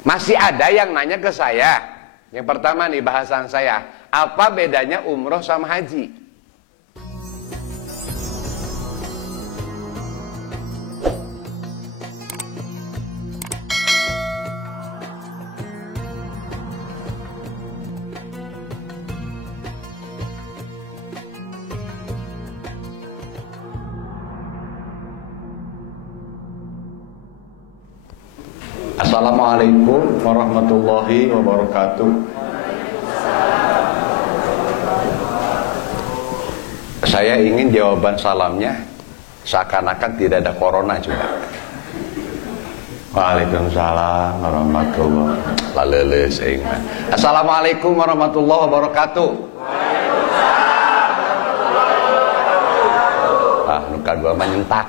Masih ada yang nanya ke saya. Yang pertama nih bahasan saya, apa bedanya umroh sama haji? Assalamualaikum warahmatullahi wabarakatuh. Saya ingin jawaban salamnya seakan-akan tidak ada corona juga. Waalaikumsalam warahmatullahi wabarakatuh. Assalamualaikum warahmatullahi wabarakatuh. Nuka gua menyentak.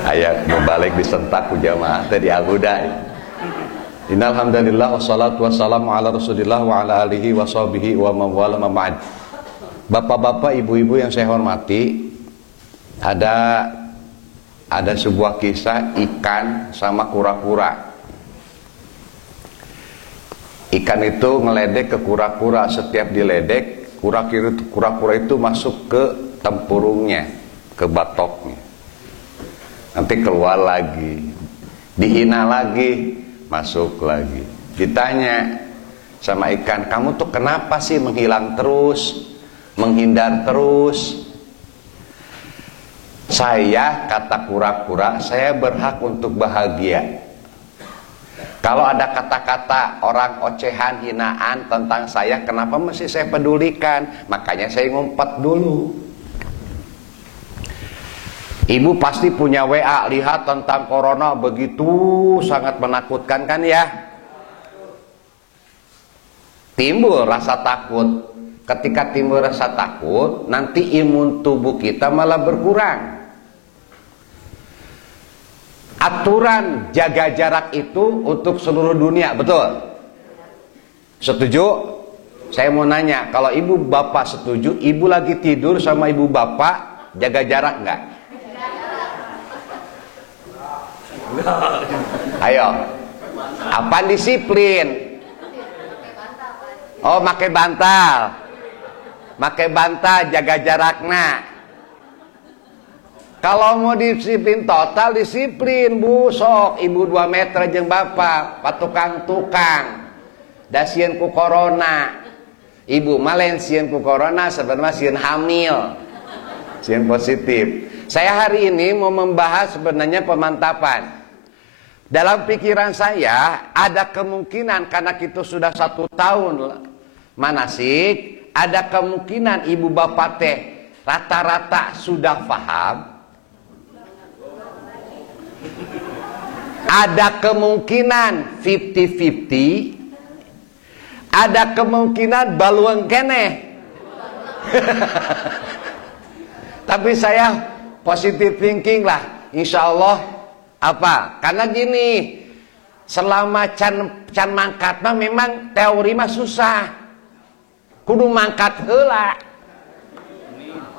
Ayat membalik disentak ku jamaah tadi abuda. Innal hamdalillah wassalatu wassalamu ala Rasulillah wa ala alihi washabihi wa man wala ma ba'd. Bapak-bapak, ibu-ibu yang saya hormati, ada sebuah kisah ikan sama kura-kura. Ikan itu ngeledek ke kura-kura, setiap diledek kura-kura itu masuk ke tempurungnya, ke batoknya. Nanti keluar lagi, dihina lagi, masuk lagi. Ditanya sama ikan, kamu tuh kenapa sih menghilang terus, menghindar terus? Saya, kata kura-kura, saya berhak untuk bahagia. Kalau ada kata-kata orang ocehan, hinaan tentang saya, kenapa mesti saya pedulikan? Makanya saya ngumpet dulu. Ibu pasti punya WA, lihat tentang corona begitu sangat menakutkan kan ya? Timbul rasa takut. Ketika timbul rasa takut, nanti imun tubuh kita malah berkurang. Aturan jaga jarak itu untuk seluruh dunia, betul? Setuju? Saya mau nanya, kalau ibu bapak setuju, ibu lagi tidur sama ibu bapak, jaga jarak nggak? Ayo, apa disiplin? Oh, pakai bantal, jaga jaraknya. Kalau mau disiplin total, disiplin busok, ibu 2 meter jeung bapak, patukang-tukang, dasieun ku corona. Ibu malen sieun ku corona, sebenarnya sieun hamil, sieun positif. Saya hari ini mau membahas sebenarnya pemantapan. Dalam pikiran saya ada kemungkinan karena kita sudah 1 tahun manasik, ada kemungkinan ibu bapak teh rata-rata sudah paham. Ada kemungkinan 50-50. Ada kemungkinan baluang keneh. Tapi saya positive thinking lah, insya Allah. Apa? Karena gini, selama can mangkat mah memang teori mah susah. Kudu mangkat heula.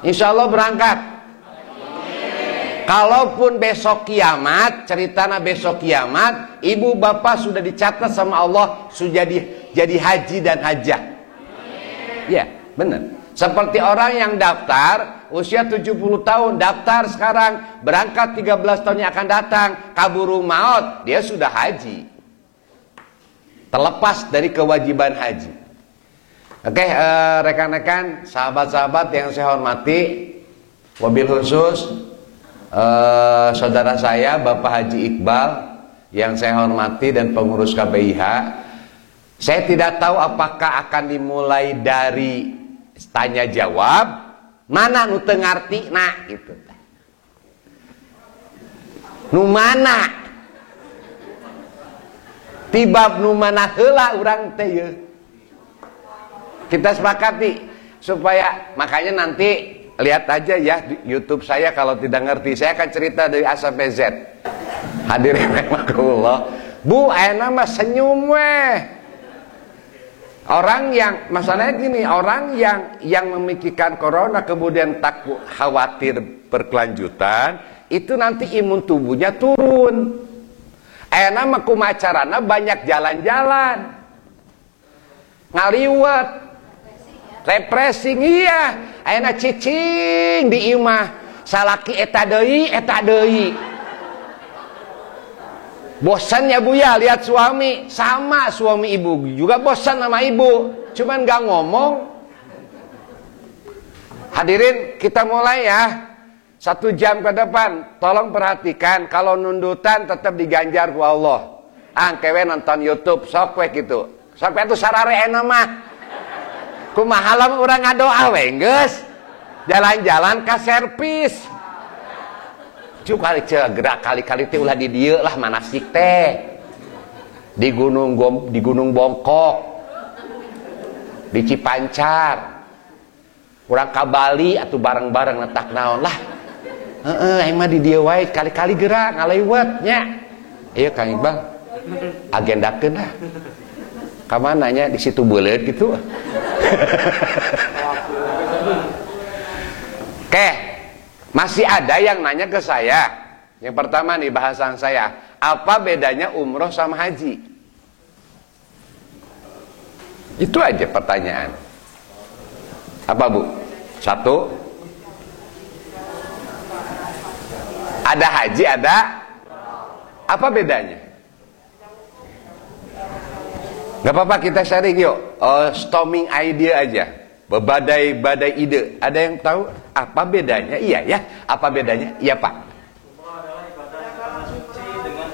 Insya Allah berangkat. Kalaupun besok kiamat, ceritana besok kiamat, ibu bapak sudah dicatat sama Allah sudah jadi haji dan hajah. Ya, benar. Seperti orang yang daftar usia 70 tahun, daftar sekarang, berangkat 13 tahun yang akan datang, kaburu maut, dia sudah haji. Terlepas dari kewajiban haji. Oke, rekan-rekan, sahabat-sahabat yang saya hormati, wabil khusus saudara saya Bapak Haji Iqbal yang saya hormati dan pengurus KPIH. Saya tidak tahu apakah akan dimulai dari tanya jawab, mana nu teu ngarti na gitu. Nu mana? Tibab nu mana heula urang teh ye. Kita sepakati supaya, makanya nanti lihat aja ya di YouTube saya kalau tidak ngerti. Saya akan cerita dari A sampai Z. Hadirin rahimakumullah. Bu, ayeuna mah senyum weh. Orang yang, masalahnya gini, orang yang memikirkan corona kemudian takut khawatir berkelanjutan, itu nanti imun tubuhnya turun. Ayeuna mah kumacarana banyak jalan-jalan. Ngaliwat. Refreshing iya. Ayeuna cicing di imah. Salaki eta deui. Bosan ya Bu ya lihat suami. Sama suami ibu juga bosan sama ibu. Cuman gak ngomong. Hadirin kita mulai ya. 1 jam ke depan, tolong perhatikan kalau nundutan tetap diganjar ku Allah. Kewe nonton YouTube sok we gitu. Sok we itu sarare enak mah. Kumaha lamun urang ngadoa we geus. Jalan-jalan ka servis. Cuk gerak kali-kali teh ulah di dieu lah manasik teh. Di Gunung Bongkok. Di Cipancar. Urang ka Bali atuh bareng-bareng netak naon lah. Emang di dia wae kali-kali gerak ngaliwat nya. Iya Kang Iqbal. Agendakeun dah. Ka mananya di situ beuleut gitu. Oke. Masih ada yang nanya ke saya. Yang pertama nih bahasan saya, apa bedanya umroh sama haji? Itu aja pertanyaan. Apa Bu? 1. Ada haji, ada apa bedanya? Gak apa-apa kita sharing yuk. Storming idea aja. Badai ide. Ada yang tahu apa bedanya? Iya ya. Apa bedanya? Iya Pak. Umroh adalah ibadah yang suci dengan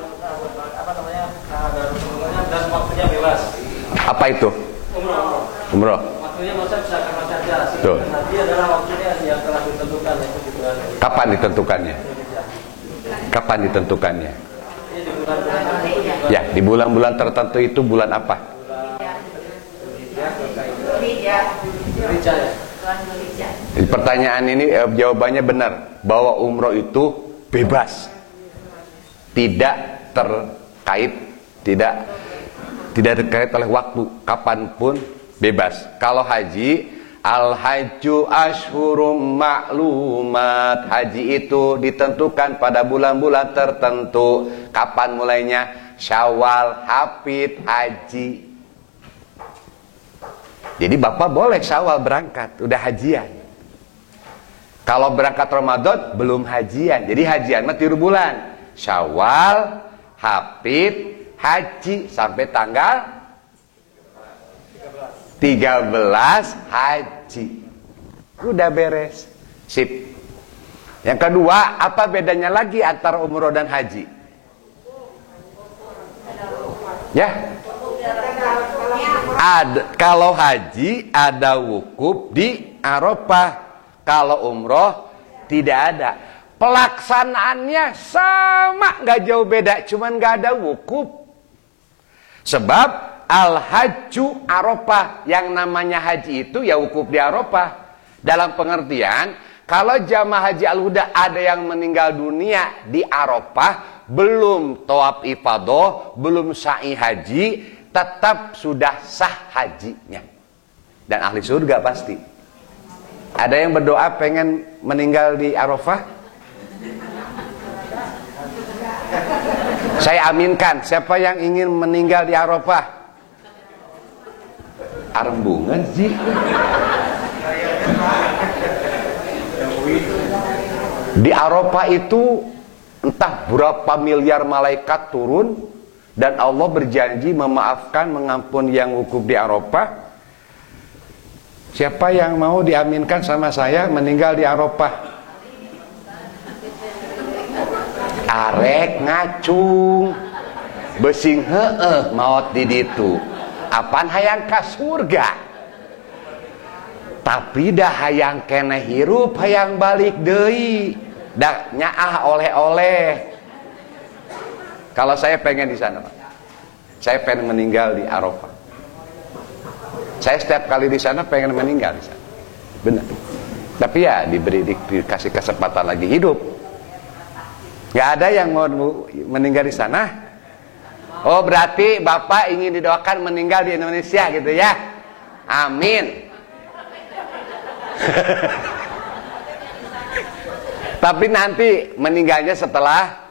dan waktunya bebas. Apa itu? Umroh. Waktunya masa bisa kapan saja. Tuh. Nanti adalah waktunya yang telah ditentukan itu gitu kan. Kapan ditentukannya? Kapan ditentukannya? Ya, di bulan-bulan tertentu itu bulan apa? Jadi pertanyaan ini jawabannya benar bahwa umroh itu bebas, tidak terkait, tidak terkait oleh waktu, kapanpun bebas. Kalau haji, al-hajju ashhurum ma'lumat. Haji itu ditentukan pada bulan-bulan tertentu. Kapan mulainya? Syawal, Hafid, haji. Jadi Bapak boleh Syawal berangkat, udah hajian. Kalau berangkat Ramadan belum hajian. Jadi hajian mah 3 bulan. Syawal, Hafid, haji sampai tanggal 13 haji. Udah beres. Sip. Yang kedua, apa bedanya lagi antara umroh dan haji? Ya. Kalau haji ada wukuf di Arafah. Kalau umroh tidak ada. Pelaksanaannya sama, nggak jauh beda, cuman nggak ada wukuf. Sebab al-hajju Arafah, yang namanya haji itu ya wukuf di Arafah. Dalam pengertian, kalau jamaah haji al-huda ada yang meninggal dunia di Arafah, belum tawaf ifadah, belum sa'i haji, tetap sudah sah hajinya. Dan ahli surga pasti. Ada yang berdoa pengen meninggal di Arafah? Saya aminkan. Siapa yang ingin meninggal di Arafah? Arembungan sih. Di Arafah itu entah berapa miliar malaikat turun, dan Allah berjanji memaafkan, mengampun yang wukuf di Arafah. Siapa yang mau diaminkan sama saya meninggal di Arafah? Arek ngacung besing maut di ditu. Apan hayang ka surga. Tapi dah hayang kene hirup, hayang balik deui. Dah nyaah oleh-oleh. Kalau saya pengen di sana, Pak. Saya pengen meninggal di Arafah. Saya setiap kali di sana pengen meninggal di sana. Benar. Tapi ya dikasih kesempatan lagi hidup. Gak ada yang mau meninggal di sana. Oh, berarti Bapak ingin didoakan meninggal di Indonesia gitu ya. Amin. Tapi nanti meninggalnya setelah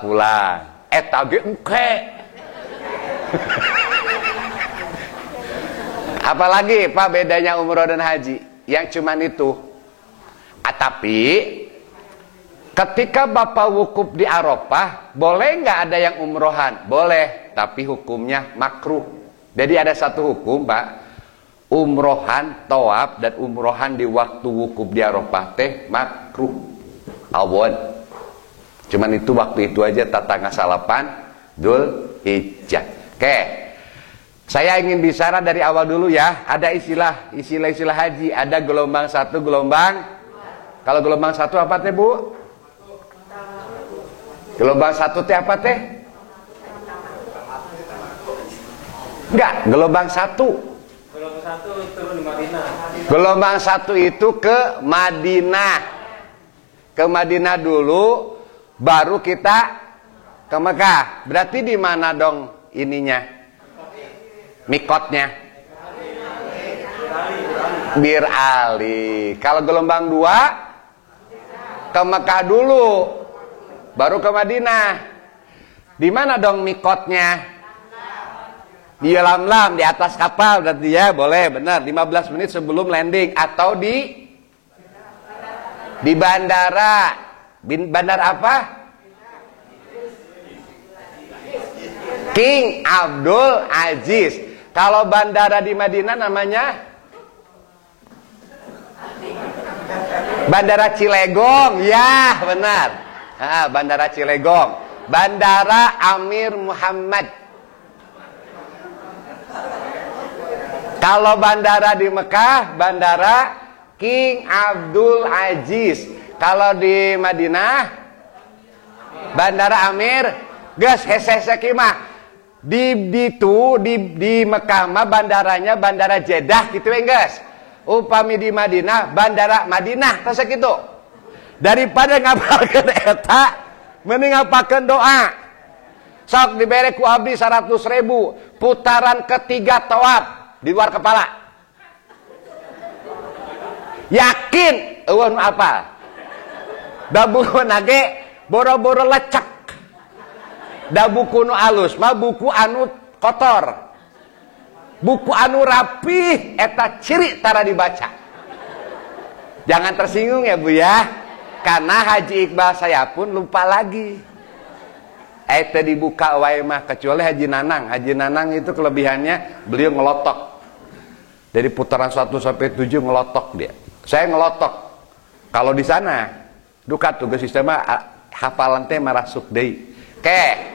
pulang. eta ge engke. Apalagi Pak bedanya umroh dan haji? Yang cuman itu. Tapi ketika Bapak wukuf di Arafah, boleh nggak ada yang umrohan? Boleh, tapi hukumnya makruh. Jadi ada satu hukum Pak, umrohan, tawaf dan umrohan di waktu wukuf di Arafah teh makruh. Awon. Cuman itu waktu itu aja tata ngasalapan Dzulhijjah. Oke. Saya ingin bicara dari awal dulu ya. Ada istilah haji. Ada gelombang 1, gelombang. Kalau gelombang 1 apa teh Bu? Gelombang 1 teh apa teh? Enggak, gelombang 1. Gelombang 1 turun di Madinah. Gelombang 1 itu ke Madinah. Ke Madinah dulu, baru kita ke Mekah. Berarti di mana dong ininya? Mikotnya Bir Ali. Kalau gelombang 2 ke Mekah dulu, baru ke Madinah. Di mana dong mikotnya? Di Lamlam, di atas kapal berarti ya, boleh, benar. 15 menit sebelum landing atau di bandara. Bandara apa? King Abdul Aziz. Kalau bandara di Madinah namanya Bandara Cilegong. Ya, benar. Bandara Cilegong. Bandara Amir Muhammad. Kalau bandara di Mekah, Bandara King Abdul Aziz. Kalau di Madinah, Bandara Amir Ges hese kimah. Di Mekah mah bandaranya Bandara Jeddah gitu ya guys. Upami di Madinah Bandara Madinah tasa gitu. Daripada ngapalkeun eta mending ngapalkeun doa. Sok dibere ku abdi 100.000 putaran ketiga tawaf di luar kepala. Yakin eueun apal. Da buku nage boro-boro lecek. Da buku nu alus mah buku anu kotor. Buku anu rapih eta ciri tara dibaca. Jangan tersinggung ya Bu ya. Karena Haji Iqbal saya pun lupa lagi. Eta dibuka wae mah kecuali Haji Nanang. Haji Nanang itu kelebihannya beliau ngelotok. Dari putaran 1 sampai 7 ngelotok dia. Saya ngelotok. Kalau di sana duka tugas sistema hafalan teh marasuk deui. Oke.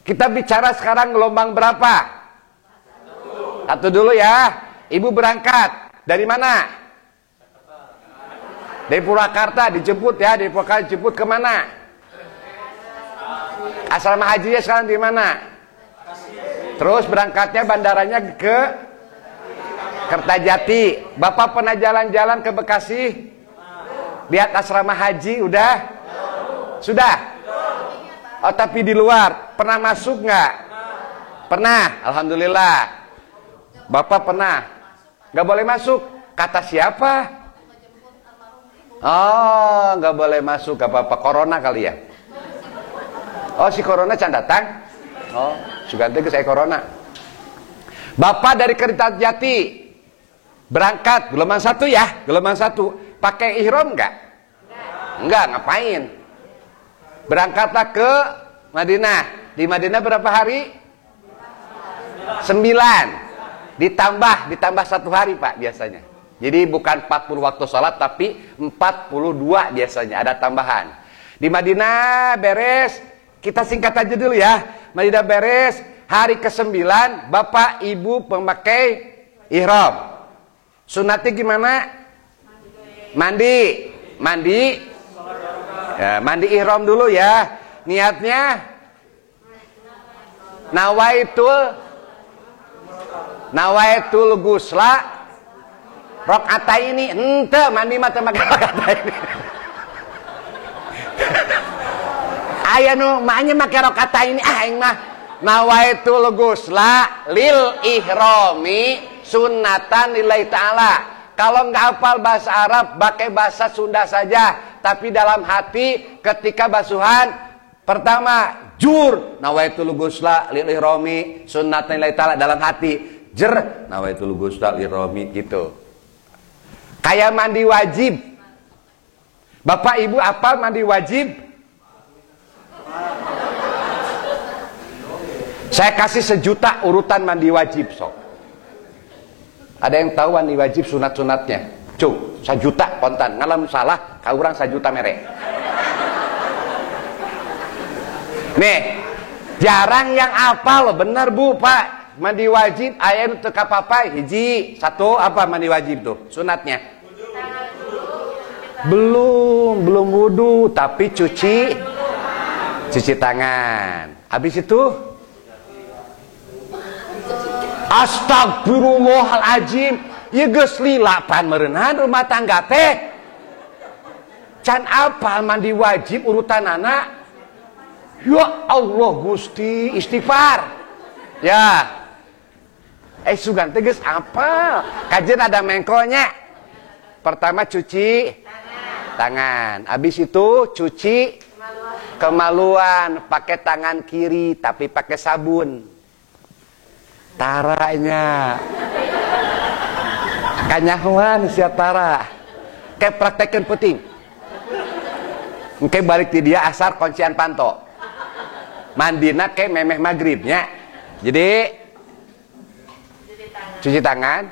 Kita bicara sekarang gelombang berapa? Satu dulu ya. Ibu berangkat. Dari mana? Dari Purwakarta dijemput ya. Dari Purwakarta dijemput ke mana? Asrama hajinya sekarang di mana? Terus berangkatnya bandaranya ke Kertajati. Bapak pernah jalan-jalan ke Bekasi? Lihat asrama haji udah? Sudah? Oh tapi di luar, pernah masuk nggak? Pernah, alhamdulillah. Bapak pernah, nggak boleh masuk. Kata siapa? Oh, nggak boleh masuk, gak apa-apa. Corona kali ya? Oh si Corona can datang? Oh, suganti ke saya Corona. Bapak dari Kertajati berangkat, gelombang 1 ya, gelombang 1. Pakai ihram nggak? Nggak, ngapain? Berangkatlah ke Madinah. Di Madinah berapa hari? 9. Ditambah 1 hari Pak biasanya. Jadi bukan 40 waktu sholat tapi 42 biasanya. Ada tambahan. Di Madinah beres. Kita singkat aja dulu ya. Madinah beres. Hari ke-9 Bapak Ibu pemakai ihram. Sunatnya gimana? Mandi. Ya, mandi ihram dulu ya. Niatnya nawaitul gusla rakaataini. Henteu mandi mah teu make rakaataini. Aya nu manya make rakaataini aing mah nawaitul gusla lil ihrami sunnatan lillahi ta'ala. Kalau nggak hafal bahasa Arab, pakai bahasa Sunda saja. Tapi dalam hati ketika basuhan, pertama Jur, nawaitul ghusla lil ihrami sunnatan lillahi ta'ala dalam hati. Jer, nawaitul ghusla lil ihrami gitu. Kayak mandi wajib. Bapak Ibu apal mandi wajib? Saya kasih 1 juta urutan mandi wajib sok. Ada yang tahu mandi wajib sunat-sunatnya? Cuk, 1 juta kontan. Ngalam salah, kau orang 1 juta merek. Nih, jarang yang apal loh, bener Bu, Pak. Mandi wajib, ayat untuk apa-apa, hiji, 1 apa mandi wajib tuh, sunatnya? Belum wudu, tapi cuci tangan. Habis itu, astagfirullahaladzim, ya geus lila pan meureunhan rumah tangga teh. Can apal mandi wajib urutan anak. Ya Allah Gusti, istighfar. Ya. Sugan teh geus apal. Kajian ada mengkonya. Pertama cuci tangan. Habis itu cuci kemaluan, pakai tangan kiri tapi pakai sabun. Taranya. Kanyahoan sia tara. Kayak praktekeun penting. Engke balik ti dia asar kuncian panto. Mandina ke memeh maghribnya. Jadi cuci tangan.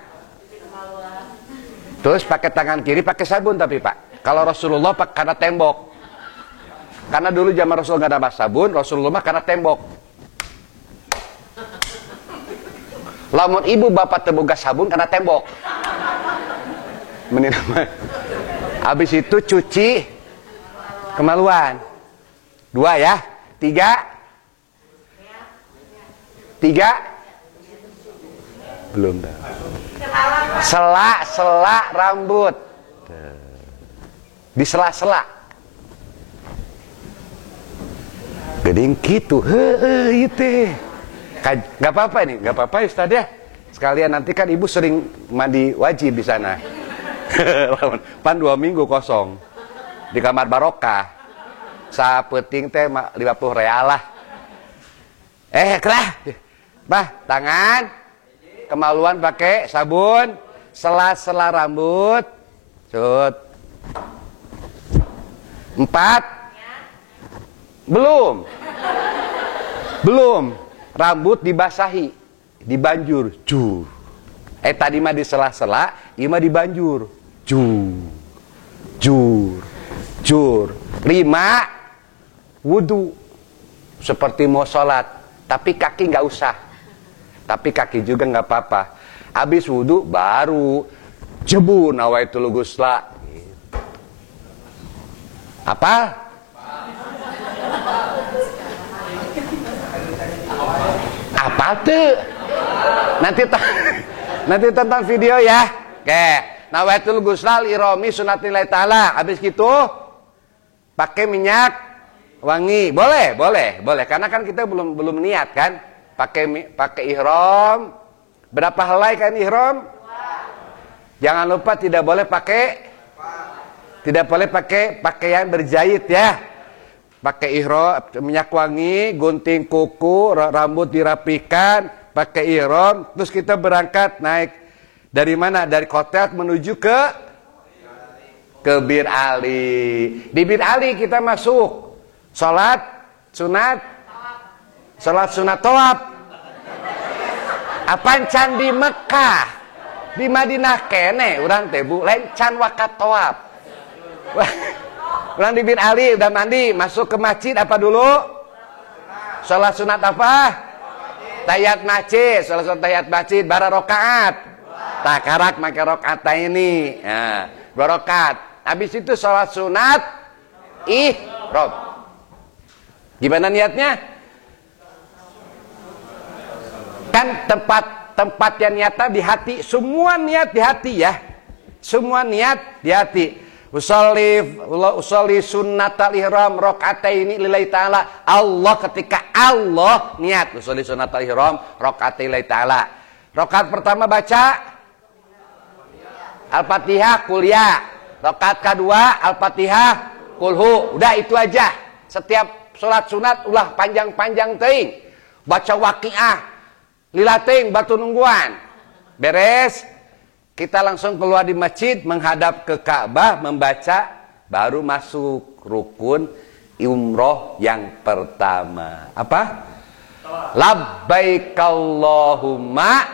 Terus pakai tangan kiri pakai sabun tapi Pak. Kalau Rasulullah karena tembok. Karena dulu zaman Rasul nggak ada sabun, Rasulullah mah karena tembok. Lamun ibu bapak teboga sabun karena tembok. Habis itu cuci kemaluan. 2 ya. 3 belum dah. Sela rambut. Di sela-sela. Geding gitu. Heueuh ieu teh. Enggak apa-apa nih, enggak apa-apa Ustaz ya. Sekalian nanti kan ibu sering mandi wajib di sana. Pan 2 minggu kosong. Di kamar barokah. Sapeting teh 50 real lah. Kelah. Bah, tangan, kemaluan pakai sabun, sela-sela rambut, cut. 4, belum, rambut dibasahi, dibanjur, jur. Tadi mah di sela-sela, ini mah dibanjur, jur. 5, wudu, seperti mau sholat, tapi kaki nggak usah. Tapi kaki juga nggak apa-apa. Habis wudu baru jebu nawaitul ghusla. Apa? Apa tuh? Nanti tonton video ya. Oke. Nawaitul ghusla iromi sunatillahi ta'ala. Habis gitu pakai minyak wangi. Boleh. Karena kan kita belum niat kan. Pakai ihram. Berapa helai kan ihram? 2. Jangan lupa tidak boleh pakai pakaian berjahit ya. Pakai ihram, minyak wangi, gunting kuku, rambut dirapikan, pakai ihram, terus kita berangkat naik dari mana? Dari hotel menuju ke Bir Ali. Di Bir Ali kita masuk salat sunat tawaf. Apaan can di Mekah, di Madinah kene urang teh Bu lain can wakat tawaf. Urang di Bir Ali udah mandi, masuk ke masjid apa dulu? Salat sunat apa? Tahiyat masjid, salat sunat tahiyat masjid bara rakaat. Tah karak make rakaat ini. Nah, 2 rakaat. Habis itu salat sunat ihram. Gimana niatnya? Kan tempat yang niatnya di hati. Semua niat di hati ya. Semua niat di hati. Usolli sunnatal ihram rakaataini lillahi ta'ala. Allah ketika Allah niat usolli sunnatal ihram rakaataini lillahi ta'ala. Rakaat pertama baca Al-Fatihah kuliah. Rakaat kedua Al-Fatihah kulhu. Udah itu aja. Setiap salat sunat ulah panjang-panjang teuing. Baca waqiah, lila teuing batu nungguan. Beres, kita langsung keluar di masjid menghadap ke Ka'bah membaca, baru masuk rukun umroh yang pertama. Apa? Labbaik Allahumma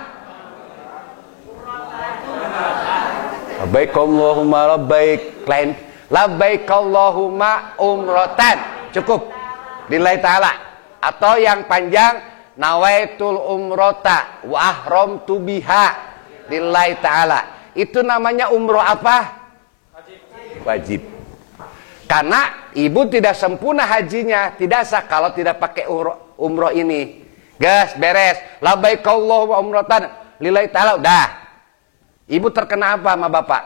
labbaik Allahumma labbaik. Lain labbaik Allahumma umrotan. Cukup lillahi ta'ala. Atau yang panjang nawaitul umrota wa ahramtu biha lillahi ta'ala. Itu namanya umroh apa? Wajib. Karena ibu tidak sempurna hajinya, tidak sah kalau tidak pakai umroh ini. Gas, beres. Labbaik Allahumma umrotan lillahi ta'ala. Udah. Ibu terkena apa sama bapak?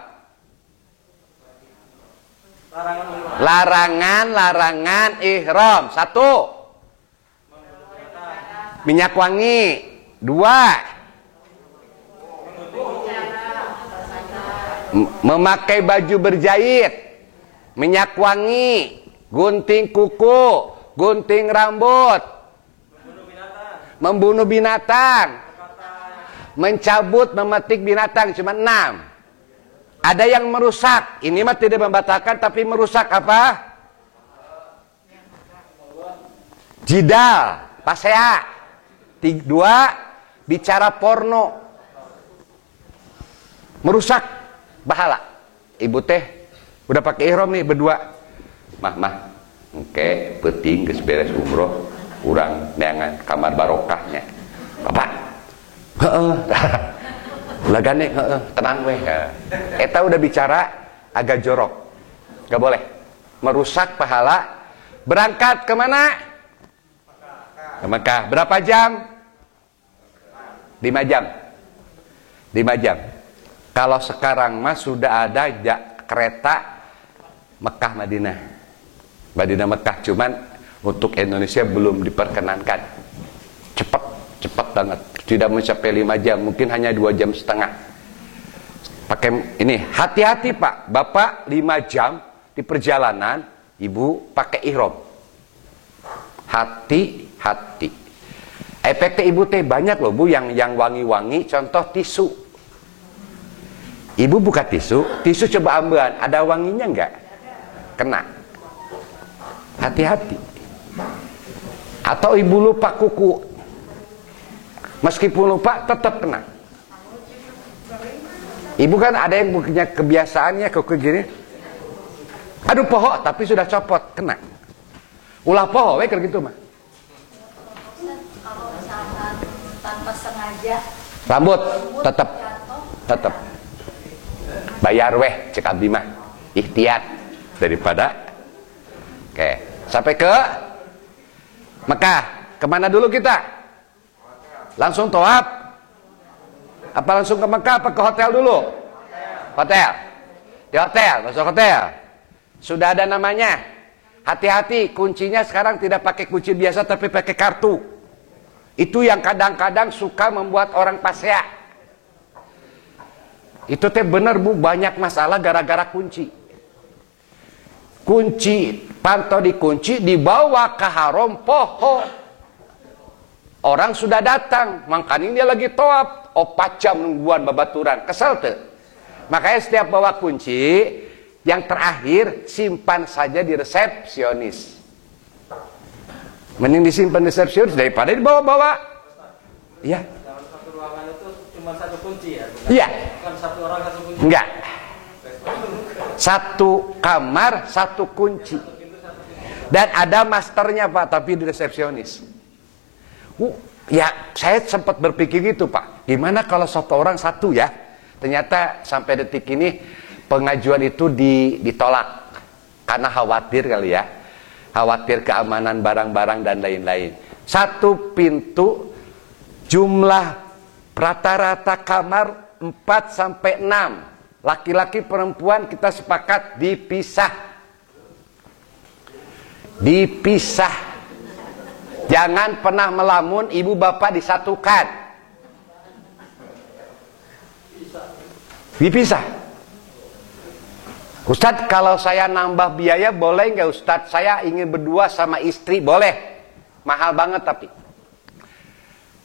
Larangan ihram. 1. Minyak wangi. 2. Memakai baju berjahit. Minyak wangi. Gunting kuku. Gunting rambut. Membunuh binatang. Mencabut, memetik binatang. Cuma 6. Ada yang merusak. Ini mah tidak membatalkan, tapi merusak apa? Jidal, pasea. 2. Bicara porno. Merusak. Bahala. Ibu teh udah pakai ihram nih berdua. Mah. Oke, penting geus beres umroh. Urang neangan kamar barokahnya. Bapak. Heeh. Ulah gandeng, tenang weh. Eta udah bicara agak jorok. Gak boleh. Merusak pahala. Berangkat kemana? Ke Mekah. Berapa jam? 5 jam. 5 jam. Kalau sekarang mah sudah ada kereta Mekah Madinah. Madinah Mekah, cuman untuk Indonesia belum diperkenankan. Cepat banget. Tidak mencapai 5 jam, mungkin hanya 2,5 jam. Pakai ini, hati-hati Pak. Bapak 5 jam di perjalanan, Ibu pakai ihram. Hati-hati. Efeknya Ibu teh banyak loh Bu yang wangi-wangi, contoh tisu. Ibu buka tisu coba ambil, ada wanginya enggak? Kena. Hati-hati. Atau Ibu lupa kuku. Meskipun lupa tetap kena. Ibu kan ada yang punya kebiasaannya kuku gini. Aduh poho, tapi sudah copot, kena. Ulah poho, we gitu mah. Kalau misalkan tanpa sengaja. Rambut tetap. Bayar weh, cek abdi mah. Ikhtiar daripada. Oke, sampai ke Mekah. Kemana dulu kita? Langsung tawaf? Apa langsung ke Mekah? Apa ke hotel dulu? Hotel. Di hotel, masuk hotel. Sudah ada namanya. Hati-hati, kuncinya sekarang tidak pakai kunci biasa tapi pakai kartu. Itu yang kadang-kadang suka membuat orang pasea. Itu teh bener Bu, banyak masalah gara-gara kunci. Kunci, pantau dikunci, dibawa ke haram poho. Orang sudah datang, makanya dia lagi tawaf, 4 jam nungguan babaturan, kesel tuh. Makanya setiap bawa kunci, yang terakhir simpan saja di resepsionis. Mending disimpan di resepsionis daripada dibawa-bawa. Iya. Dalam satu ruangan itu cuma 1 kunci ya? Iya. Bukan 1 orang 1 kunci? Enggak. 1 kamar 1 kunci. Dan ada masternya Pak, tapi di resepsionis. Ya saya sempat berpikir gitu Pak, gimana kalau 1 orang 1 ya. Ternyata sampai detik ini pengajuan itu ditolak karena khawatir kali ya, khawatir keamanan barang-barang dan lain-lain. 1 pintu, jumlah rata-rata kamar 4 sampai 6. Laki-laki perempuan kita sepakat dipisah. Jangan pernah melamun ibu bapak disatukan. Dipisah. Ustadz, kalau saya nambah biaya boleh nggak Ustadz? Saya ingin berdua sama istri, boleh. Mahal banget tapi.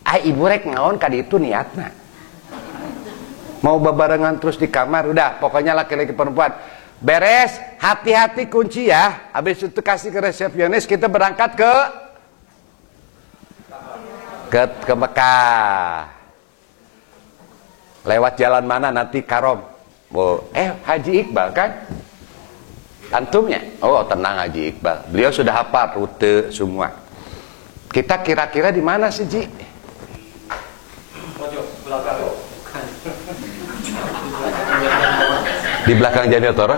Ibu rek ngaon kadi itu niatna. Mau bebarengan terus di kamar, udah pokoknya laki-laki perempuan. Beres, hati-hati kunci ya. Habis itu kasih ke resepsionis, kita berangkat ke Mekah. Lewat jalan mana nanti Karom? Haji Iqbal kan? Antumnya? Oh tenang Haji Iqbal. Beliau sudah hafal rute semua. Kita kira-kira di mana sih Ji? Di belakang Janitor,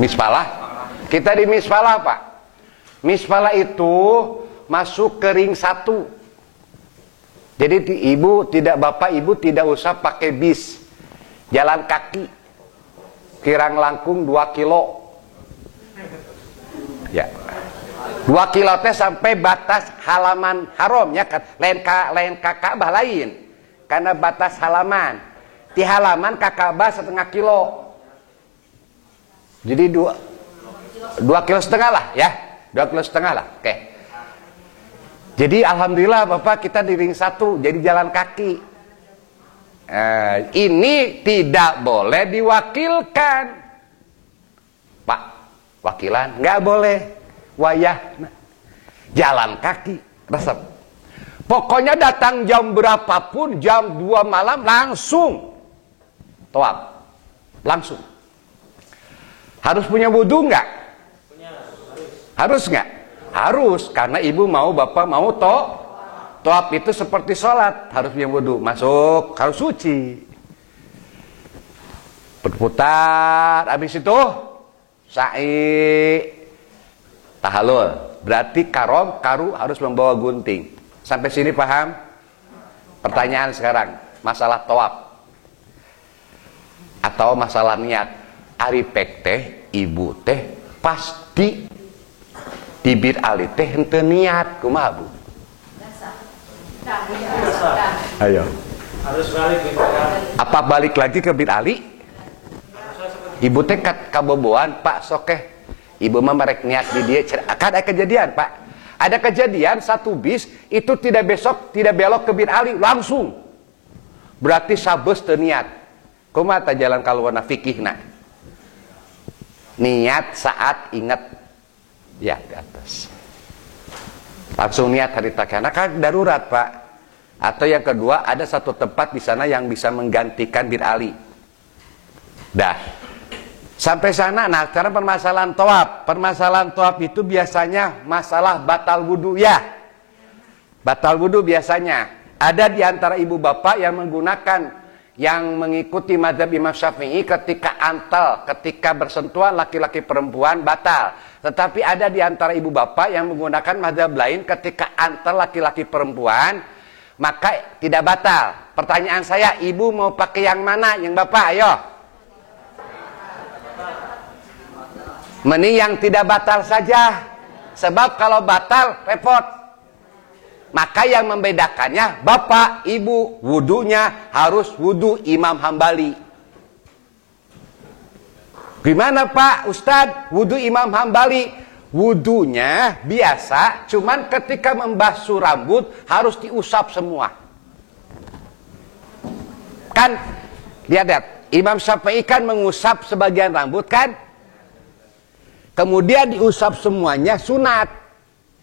Mispalah. Kita di Mispalah Pak. Mispalah itu masuk ke ring 1. Jadi bapak ibu tidak usah pakai bis, jalan kaki. Kirang langkung 2 kilo. Ya. 2 kilo teh sampai batas halaman haramnya kan. Lain Ka'bah lain. Karena batas halaman. Di halaman Ka'bah 1,5 kilo. Jadi 2,5 kilo lah ya. 2,5 kilo lah. Oke. Jadi alhamdulillah Bapak kita di ring 1, jadi jalan kaki. Ini tidak boleh diwakilkan. Pak, wakilan nggak boleh. Wayah jalan kaki resep. Pokoknya datang jam berapapun, jam 2 malam langsung tawaf. Langsung. Harus punya wudu nggak? Harus nggak? Harus, karena ibu mau, bapak mau tawaf itu seperti sholat, harus punya wudu. Masuk, harus suci. Berputar, habis itu sa'i, tahalul. Berarti karu harus membawa gunting. Sampai sini paham? Pertanyaan sekarang, masalah tawaf atau masalah niat. Aripek teh, ibu teh pasti bibir ali teh henteu niat, kumaha Bu? Ayo. Harus balik gitu kan. Apa balik lagi ke bir ali? Ibu teh kaboboan, Pak sokeh. Ibu mah merek niat di dia. Kan ada kejadian, Pak. Ada kejadian satu bis itu tidak belok ke bir ali langsung. Berarti sabes teu niat. Kumaha ta jalan kaluarna fikihna? Niat saat ingat ya di atas. Langsung niat harita karena kan darurat, Pak. Atau yang kedua ada satu tempat di sana yang bisa menggantikan bir ali. Dah. Sampai sana, nah sekarang permasalahan tawaf. Permasalahan tawaf itu biasanya masalah batal wudu ya. Batal wudu biasanya. Ada di antara ibu bapak yang mengikuti mazhab Imam Syafi'i ketika bersentuhan laki-laki perempuan batal. Tetapi ada di antara ibu bapak yang menggunakan mazhab lain ketika antar laki-laki perempuan maka tidak batal. Pertanyaan saya, ibu mau pakai yang mana? Yang bapak, ayo. Mending yang tidak batal saja. Sebab kalau batal repot. Maka yang membedakannya bapak, ibu, wudunya harus wudu Imam Hambali. Gimana Pak Ustadz? Wudu Imam Hambali. Wudunya biasa, cuman ketika membasuh rambut harus diusap semua. Kan, lihat, Imam Syafi'i kan mengusap sebagian rambut kan? Kemudian diusap semuanya sunat.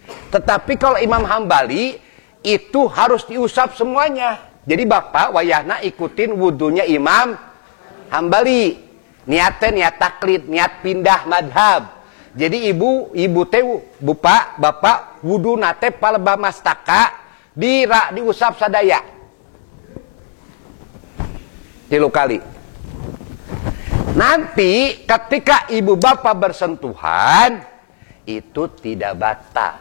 Tetapi kalau Imam Hambali itu harus diusap semuanya. Jadi bapak wayahna ikutin wudunya Imam Hambali. Niatnya niat taklid, niat pindah madhab. Jadi ibu teh bapak wudu nate paleba mastaka diusap sadaya. 3 kali. Nanti ketika ibu bapak bersentuhan itu tidak batal.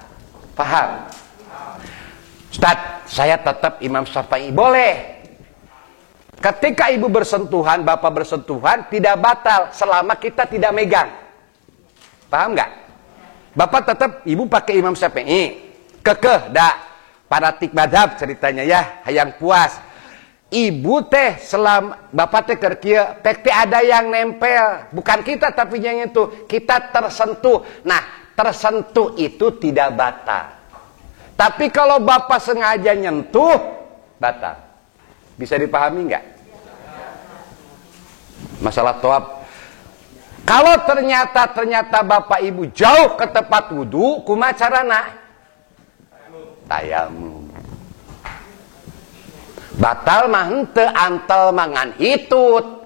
Paham? Ustaz, saya tetap Imam Syafi'i. Boleh. Ketika ibu bersentuhan, bapak bersentuhan tidak batal selama kita tidak megang. Paham nggak? Bapak tetap, ibu pakai Imam Syafi'i. Kekeh, dak. Fanatik madhab ceritanya ya, yang puas. ibu teh bapak teh kerja, teh ada yang nempel, bukan kita tapi yang itu kita tersentuh. Nah, tersentuh itu tidak batal. Tapi kalau bapak sengaja nyentuh, batal. Bisa dipahami nggak? Masalah tawaf. Kalau ternyata bapak ibu jauh ke tempat wudu, kumaha carana? Tayamum. Batal mah henteu, antel mangan hitut.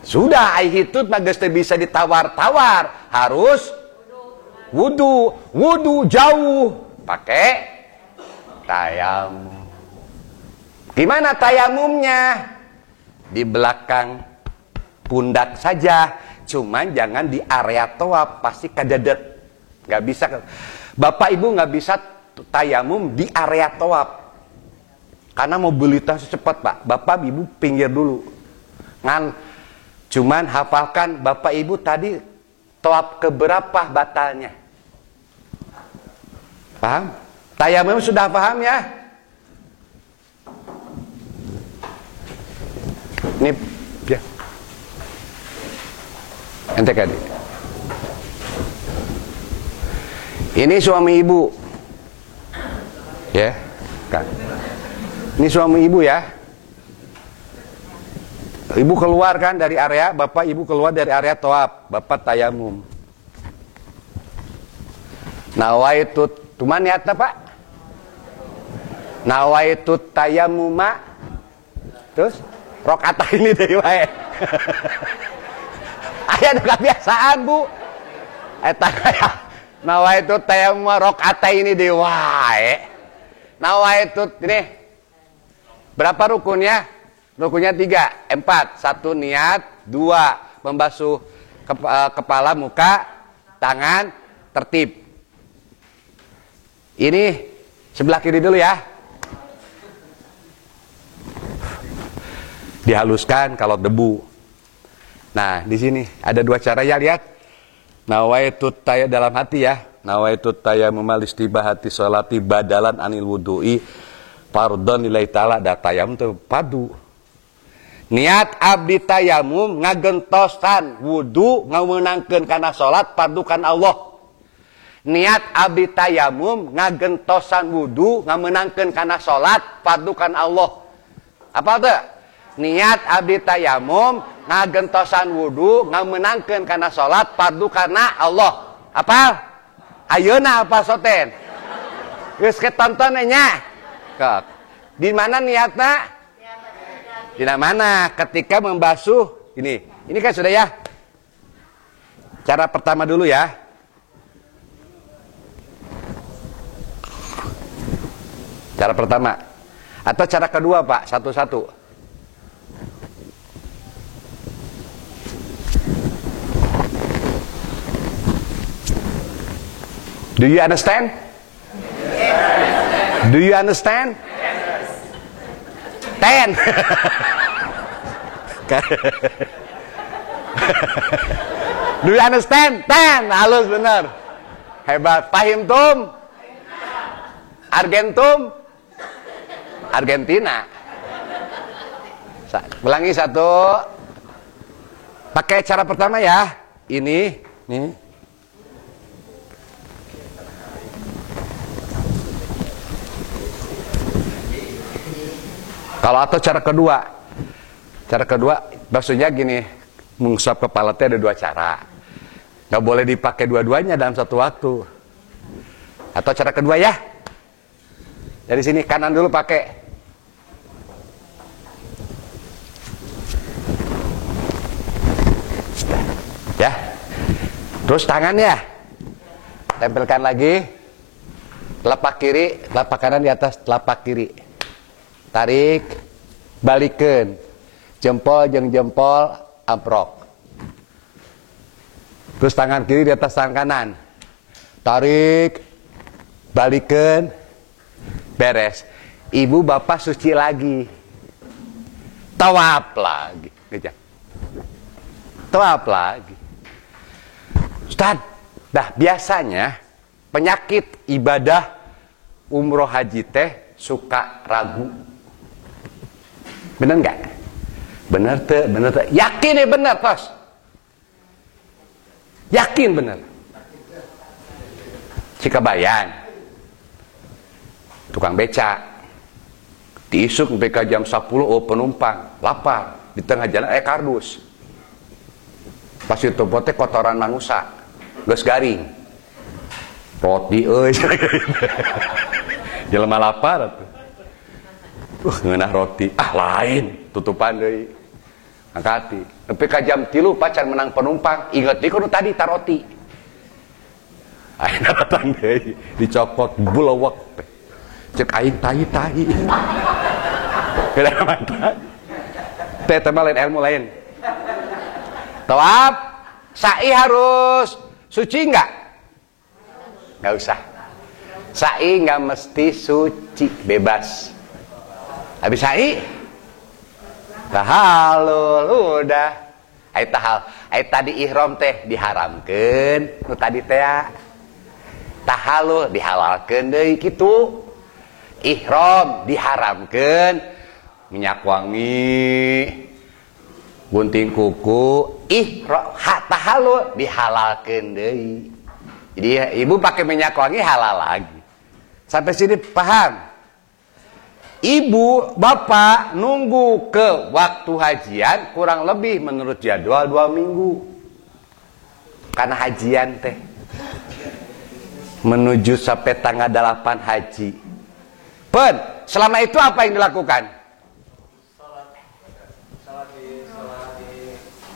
Sudah ai hitut mah geus teu bisa ditawar-tawar, harus wudu. Wudu jauh, pakai tayamum. Gimana tayamumnya? Di belakang pundak saja, cuman jangan di area tawaf, pasti kadedet. Nggak bisa, bapak ibu nggak bisa tayamum di area tawaf, karena mobilitas cepat pak. Bapak ibu pinggir dulu, cuman hafalkan bapak ibu tadi tawaf keberapa batalnya, paham? Tayamum sudah paham ya? Ini ya. Ente kadi. Ini suami ibu. Ya, kan. Ini suami ibu ya. Ibu keluar kan dari area, bapak ibu keluar dari area tawaf, bapak tayamum. Nawaitu, cuma niatnya pak? Nawaitu tayamuma. Terus rokata ini deh wae. Aya nu kebiasaan bu, eta kaya nawaitu tayamum rokata ini deh wae. Nawaitu ini berapa rukunnya? Rukunnya 3, 4. 1 niat, 2 membasuh kepala, muka, tangan, tertib. Ini sebelah kiri dulu ya. Dihaluskan kalau debu. Nah, di sini ada 2 cara ya, lihat. Nawaitu taya dalam hati ya. Nawaitu tayamum istibahati sholati badalan anil wudu'i fardhon lillahi ta'ala. Da tayamum teh padu. Niat abdi tayamum ngagentosan wudu ngameunangkeun kana salat fardu kan Allah. Niat abdi tayamum ngagentosan wudu ngameunangkeun kana salat fardu kan Allah. Apa teh? Niat abdi tayamum ngagentosan wudu ngameunangkeun kana salat fardu kana Allah. Apa? Ayeuna apa soten? Geus ketonton nya. Kok. Di mana niatna? Di mana? Ketika membasuh ini. Ini kan sudah ya. Cara pertama dulu ya. Cara pertama. Atau cara kedua, Pak, satu-satu. Do you understand? Yes. Do you understand? Yes. 10. Do you understand? 10. Halus bener. Hebat. Pahim tum? Argentum? Argentina. Ulangi satu. Pakai cara pertama ya. Ini, nih. Kalau atau cara kedua maksudnya gini, mengusap kepala teh ada 2 cara. Nggak boleh dipakai dua-duanya dalam satu waktu. Atau cara kedua ya, dari sini kanan dulu pakai. Ya, terus tangannya tempelkan lagi, telapak kiri, telapak kanan di atas telapak kiri. Tarik, balikin, jempol jeung jempol amprok. Terus tangan kiri di atas tangan kanan. Tarik, balikin, beres. Ibu bapak suci lagi. Tawaf lagi. Tawaf lagi. Ustaz, dah biasanya penyakit ibadah umroh haji teh suka ragu. Bener nggak? Bener tuh, bener tuh. Yakin ya bener, tos. Yakin bener. Cikabayan, tukang beca, diisuk sampai ke jam 10, oh penumpang, lapar, di tengah jalan kardus. Pas itu pote kotoran manusia, geus garing. Roti jelema lapar atuh. Ngeunah roti, lain, tutupan deui. Angkati. Sampai ka jam 3 pacar menang penumpang, inget deui kudu tadi taroti. Ayeuna datang deui, dicopot bulewek teh. Cek aing tai-tai. Kada mantap. Teh lain ilmu lain. Tawaf, sa'i harus suci enggak? Enggak usah. Sa'i enggak mesti suci, bebas. Habis sa'i tahalul udah. Ai tahal, ai tadi ihram teh diharamkeun, nu tadi teh tahalul dihalalkeun deui kitu. Ihram diharamkeun, minyak wangi, gunting kuku, tahalul dihalalkeun deui. Jadi ibu pakai minyak wangi halal lagi. Sampai sini paham? Ibu, bapak nunggu ke waktu hajian kurang lebih menurut jadwal 2 minggu. Karena hajian teh menuju sampai tanggal 8 haji. Selama itu apa yang dilakukan?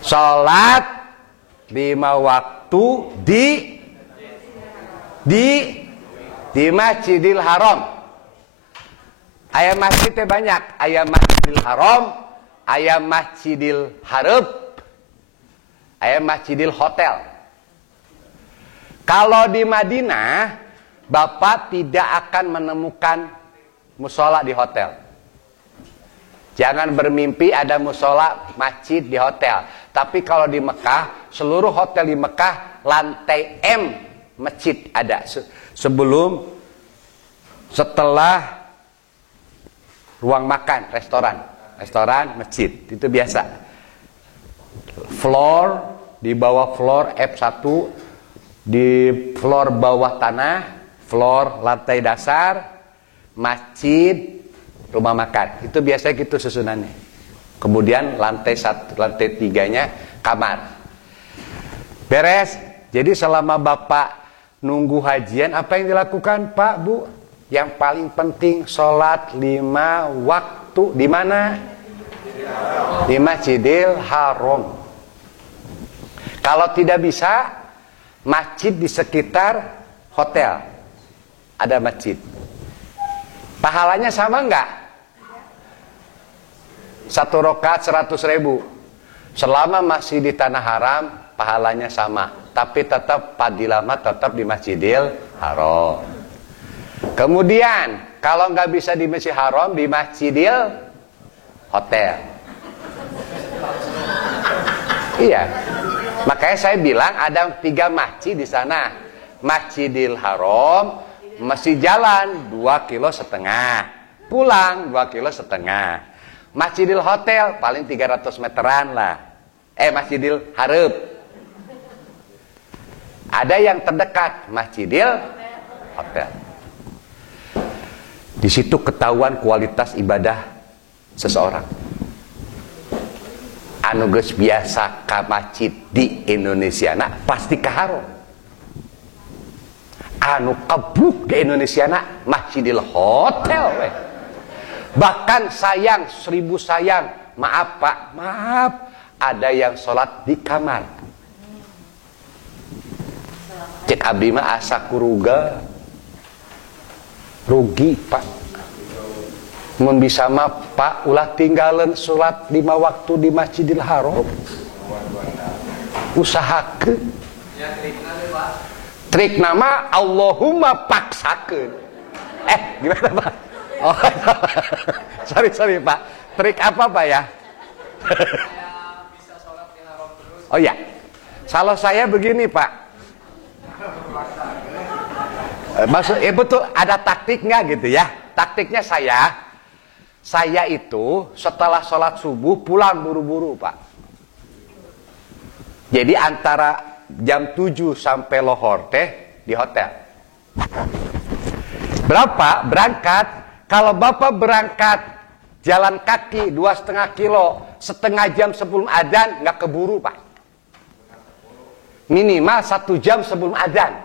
Salat 5 waktu di Masjidil Haram. Aya masjid teh banyak, aya Masjidil Haram, aya Masjidil Hareb, aya Masjidil Hotel. Kalau di Madinah, Bapak tidak akan menemukan musola di hotel. Jangan bermimpi ada musola masjid di hotel. Tapi kalau di Mekah, seluruh hotel di Mekah lantai M masjid ada. Setelah ruang makan, restoran, masjid, itu biasa. Floor, di bawah floor F1, di floor bawah tanah, floor lantai dasar, masjid, rumah makan. Itu biasanya gitu susunannya. Kemudian lantai 1, lantai 3-nya kamar. Beres. Jadi selama Bapak nunggu hajian, apa yang dilakukan Pak, Bu? Yang paling penting sholat 5 waktu di mana? Di Masjidil Haram. Kalau tidak bisa, masjid di sekitar hotel ada masjid. Pahalanya sama enggak? 1 rakaat 100.000. Selama masih di tanah haram, pahalanya sama. Tapi tetap padilama tetap di Masjidil Haram. Kemudian kalau nggak bisa di Masjidil Haram, di Masjidil Hotel. Iya. Makanya saya bilang ada 3 masjid di sana. Masjidil Haram, masih jalan 2,5 kilo. Pulang 2,5 kilo. Masjidil Hotel paling 300 meteran lah. Masjidil Hareb. Ada yang terdekat, Masjidil Hotel. Di situ ketahuan kualitas ibadah seseorang. Anu geus biasa ka masjid di Indonesia pasti ka haram. Anu kebluk di Indonesia Masjidil Hotel we. Bahkan sayang 1000 sayang, maaf Pak, maaf, ada yang sholat di kamar. Cek abdi mah asa kuruga. Rugi Pak. Mun bisa mah Pak ulah tinggalan sholat 5 waktu di Masjidil Haram. Usahakeun. Trik nama Allahumma paksakeun. Gimana Pak? Oh, sorry Pak. Trik apa Pak ya? Oh ya. Kalau saya begini Pak. Maksud betul ada taktik nggak gitu ya? Taktiknya saya saya itu setelah sholat subuh pulang buru-buru, Pak. Jadi antara jam 7 sampai lohor teh di hotel. Berapa berangkat? Kalau Bapak berangkat jalan kaki 2,5 kilo, setengah jam sebelum adzan, nggak keburu, Pak. Minimal 1 jam sebelum adzan.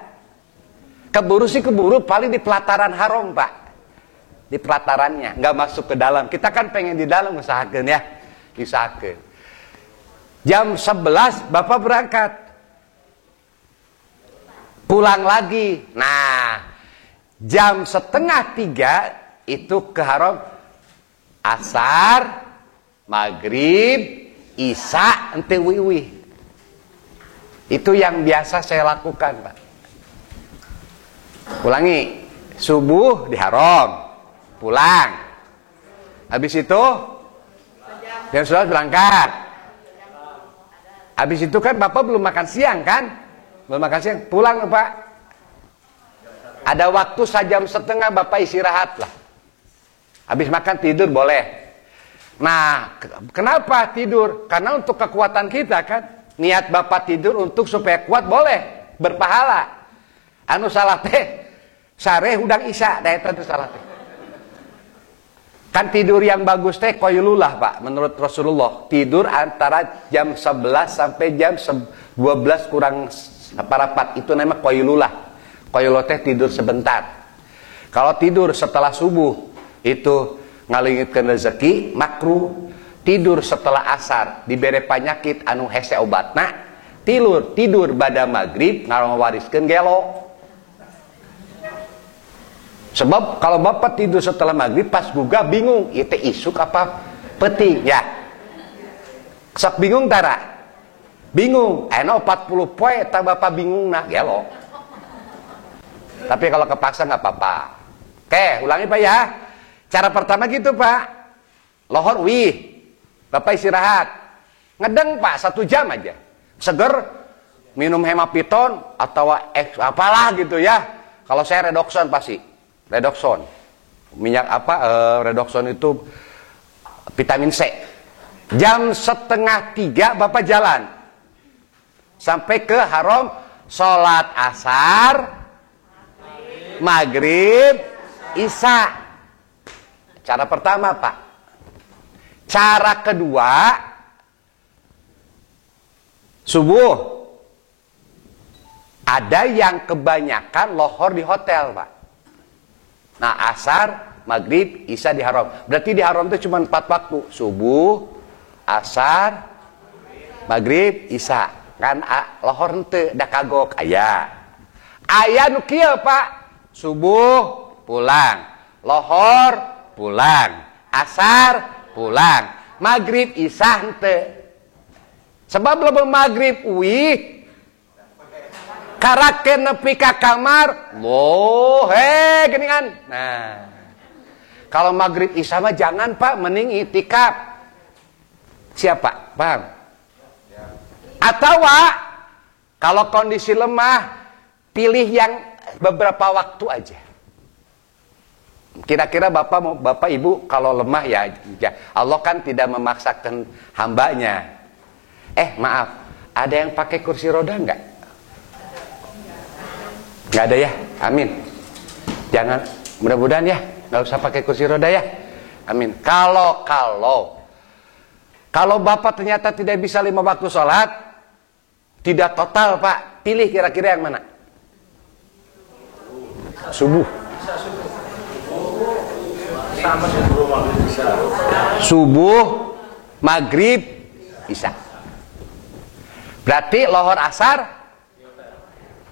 Keburu sih keburu, paling di pelataran haram, Pak. Di pelatarannya, nggak masuk ke dalam. Kita kan pengen di dalam, usahakan ya. Usahakan. Jam 11 Bapak berangkat. Pulang lagi. Nah, jam 2:30 itu ke haram. Asar, maghrib, isya, ente wiwi. Itu yang biasa saya lakukan, Pak. Ulangi. Subuh di haram. Pulang. Habis itu jam 11 berangkat. Habis itu kan Bapak belum makan siang kan? Belum makan siang. Pulang, Pak. Ada waktu 1,5 jam Bapak istirahat lah. Habis makan tidur boleh. Nah, kenapa tidur? Karena untuk kekuatan kita kan. Niat Bapak tidur untuk supaya kuat boleh. Berpahala. Anu salah teh. Sare hudang isya. Daya tentu salah teh. Kan tidur yang bagus teh qailullah, Pak. Menurut Rasulullah. Tidur antara jam 11 sampai jam 12 kurang seperempat. Itu namanya qailullah. Qailullah teh tidur sebentar. Kalau tidur setelah subuh. Itu ngalingitkan rezeki, makruh. Tidur setelah asar dibere penyakit anu hese obatna. Tidur pada maghrib ngawariskeun gelo. Sebab kalau Bapak tidur setelah maghrib pas guga bingung, ieu teh isuk apa peuting ya. Sok bingung tara? Bingung. Eno 40 poe eta Bapak bingungna gelo. Tapi kalau kepaksa nggak apa-apa. Oke, ulangi Pak ya. Cara pertama gitu Pak. Lohor wih. Bapak istirahat. Ngedeng Pak 1 jam aja. Seger. Minum hemapiton. Atau apalah gitu ya. Kalau saya redoxon pasti. Redoxon. Minyak apa? Redoxon itu vitamin C. Jam 2:30 Bapak jalan. Sampai ke haram. Sholat asar. Maghrib. Isya. Cara pertama Pak. Cara kedua, subuh. Ada yang kebanyakan lohor di hotel Pak. Nah asar, maghrib, isya di haram. Berarti di haram itu cuma 4 waktu. Subuh, asar, maghrib, isya. Kan lohor ente da kagok aya. Aya nu kieu Pak. Subuh pulang, lohor pulang, asar pulang, maghrib isya henteu. Sebab lamun maghrib wih karakeun nepi ka kamar, loh geuningan. Nah. Kalau maghrib isya mah jangan Pak, mending itikaf. Siapa? Paham? Atau kalau kondisi lemah pilih yang beberapa waktu aja. Kira-kira Bapak Ibu kalau lemah ya Allah kan tidak memaksakan hambanya. Maaf, ada yang pakai kursi roda enggak? Enggak ada ya? Amin. Jangan, mudah-mudahan ya enggak usah pakai kursi roda ya. Amin. Kalau Bapak ternyata tidak bisa 5 waktu sholat, tidak total Pak, pilih kira-kira yang mana? Subuh. Subuh, maghrib, isya. Berarti lohor asar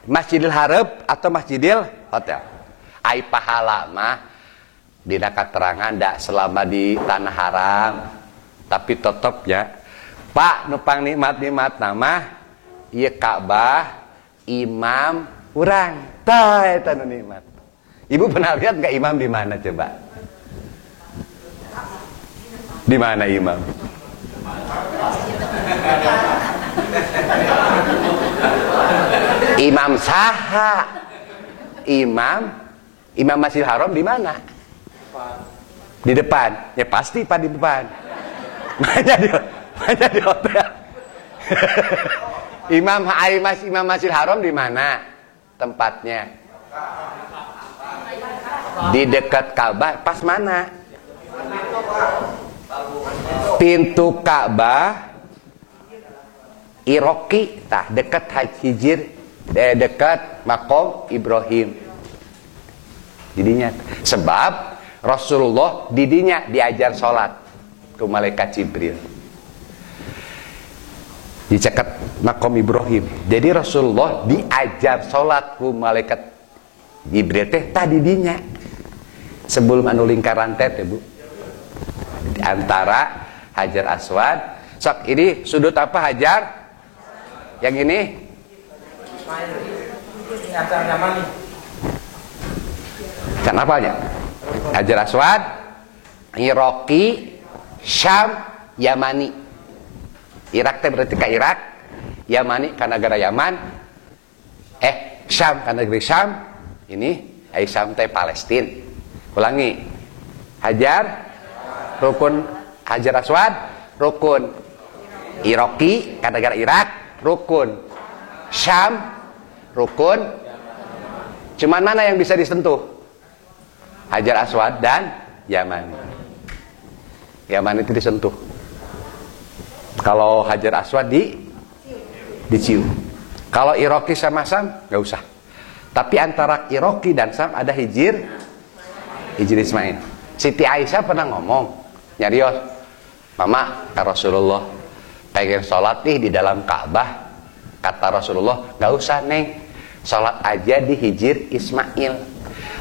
Masjidil Haram atau Masjidil Hotel. Ai pahala mah dina katerangan ndak selama di tanah haram, tapi tetep ya Pak nupang nikmat-nikmat nama ieu Ka'bah imam urang tah eta nu nikmat. Ibu pernah lihat enggak imam di mana coba? Di mana imam? Imam saha? Imam Masjidil Haram di mana? Di depan. Ya pasti Pak di depan. Banyak di hotel. Imam Masjidil Haram di mana tempatnya? Di dekat Ka'bah. Pas mana? Pintu Ka'bah Iroki, dekat Hijir, dekat Makom Ibrahim. Didinya. Sebab Rasulullah didinya diajar sholat ke malaikat Jibril. Dicekat Makom Ibrahim. Jadi Rasulullah diajar sholat ke malaikat Jibril tadi dinya. Sebelum anu lingkaran teh Bu. Di antara Hajar Aswad. Sok ini sudut apa Hajar? Yang ini? Kenapanya? Hajar Aswad, Iraki, Syam, Yamani. Irak teh berarti ke Irak, Yamani ke negara Yaman. Syam ke negeri Syam. Ini Syam teh Palestina. Ulangi. Hajar, rukun Hajar Aswad, rukun Iraki ke negara Irak, rukun Syam, rukun cuman mana yang bisa disentuh? Hajar Aswad dan Yaman. Yaman itu disentuh. Kalau Hajar Aswad dicium. Kalau Iraki sama Syam nggak usah. Tapi antara Iraki dan Syam ada Hijir Ismail. Siti Aisyah pernah ngomong, nyarios, Mama, kata Rasulullah, pengen sholat nih di dalam Ka'bah. Kata Rasulullah, gak usah Neng, sholat aja di Hijir Ismail.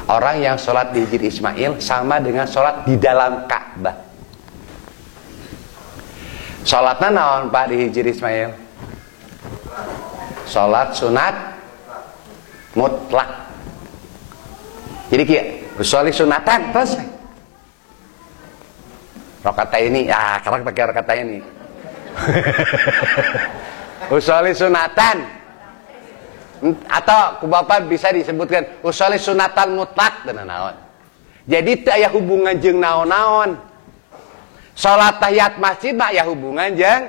Orang yang sholat di Hijir Ismail sama dengan sholat di dalam Ka'bah. Sholatnya naon Pak di Hijir Ismail? Sholat sunat mutlak. Jadi usolli sunatan terus. Rokata ini, sekarang pakai rokata ini. Usolli sunatan. Atau ku Bapak bisa disebutkan usolli sunatan mutlak dan naon. Jadi teu aya hubungan jeung naon-naon. Salat tahiyat masjid mah aya hubungan jeung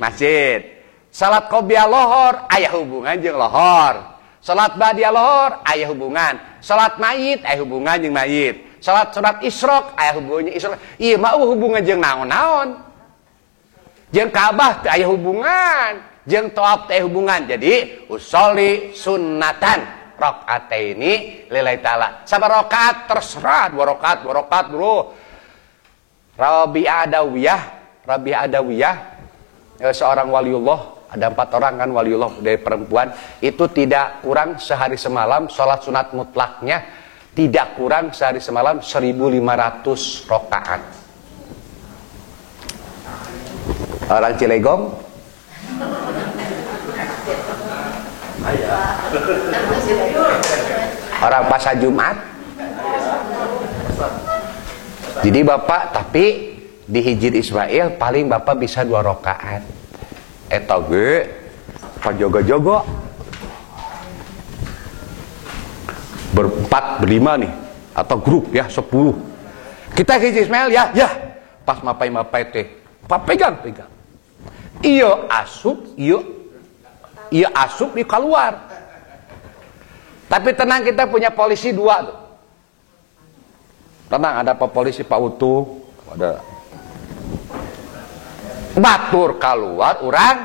masjid. Salat qobliyah lohor aya hubungan jeung lohor. Salat ba'diyah lohor aya hubungan. Salat mayit aya hubungan jeung mayit. Salat sunat isyraq aya hubungannya isyraq. Ieu mah hubungan jeung naon-naon. Jeung Ka'bah teh aya hubungan, jeung tawaf teh hubungan. Jadi usolli sunnatan rakaataini lillahi ta'ala. Sabar rakaat terserah, 2 rakaat bro. Rabi'ah Adawiyah seorang waliullah, ada 4 orang kan waliullah dari perempuan, itu tidak kurang sehari semalam salat sunat mutlaknya tidak kurang sehari semalam 1.500 rakaat. Orang Cilegong orang pasar Jumat. Jadi Bapak tapi di Hijir Ismail paling Bapak bisa 2 rakaat. Eta ge pajogo-jogo berempat, berlima nih atau grup ya 10. Kita ke Hijir Ismail ya. Pas mapai teh. Pak pegang. Iya asup di keluar. Tapi tenang, kita punya polisi 2 tuh. Tenang, ada polisi Pak Utuh, ada batur keluar orang